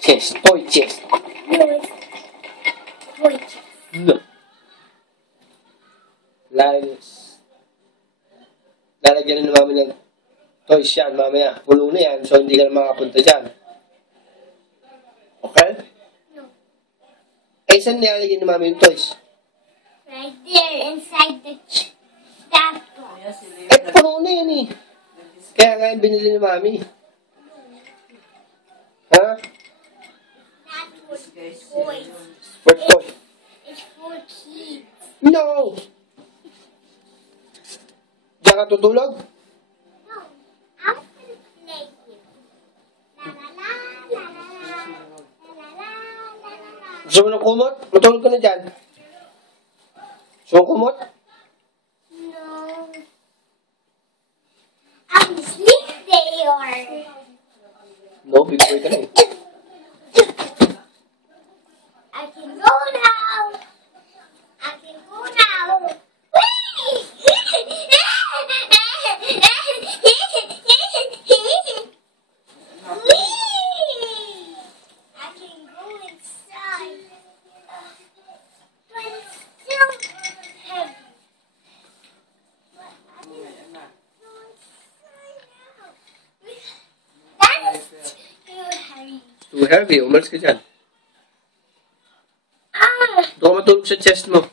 Chest. Toy chest. No, it's toy chest. No. Lalagyan na namin ng toys yan mamaya. Puno na yan, so hindi ka na makapunta dyan. Okay? No. Eh, saan nilalagyan na mami yung toys? Right there, inside that box. Eh, puno na yan eh. Kaya nga yung binili ni mami. Ha? Not for toys. For toy. It's for kids. No! Diyan ka tutulog? No, I'm gonna play with you. La la la la la la la la la la. Gusto mo ng kumot? Matulog ka na dyan. Gusto mo kumot? No. I'm sleep there. No, big boy ka na eh. I can go now. I can go now. I can go inside. But it's still heavy. But I can go inside now. That's too heavy. Too heavy. Umalis ka dyan. Ah, Doon ka matulog sa chest mo.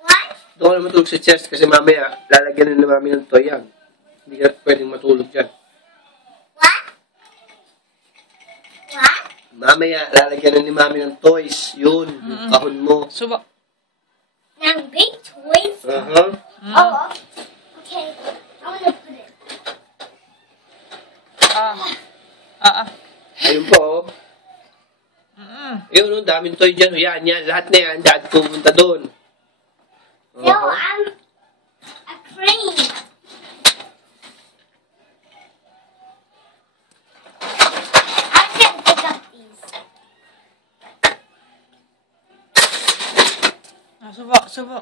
what? Doon ka na matulog sa chest kasi mamaya lalagyan na mami ng toy yan. Hindi ka pwedeng matulog dyan. What? What? Mamaya lalagyan na ni mami ng toys. Yun, yung kahon mo. Subo. Now big toys? Uh-huh. Oh, okay. I'm gonna put it. Ayun po. Yun, daming toy dyan. Yan, yan. Lahat na yan. Dad pumunta doon. No, I'm a crane. I can pick up these. Subo, subo.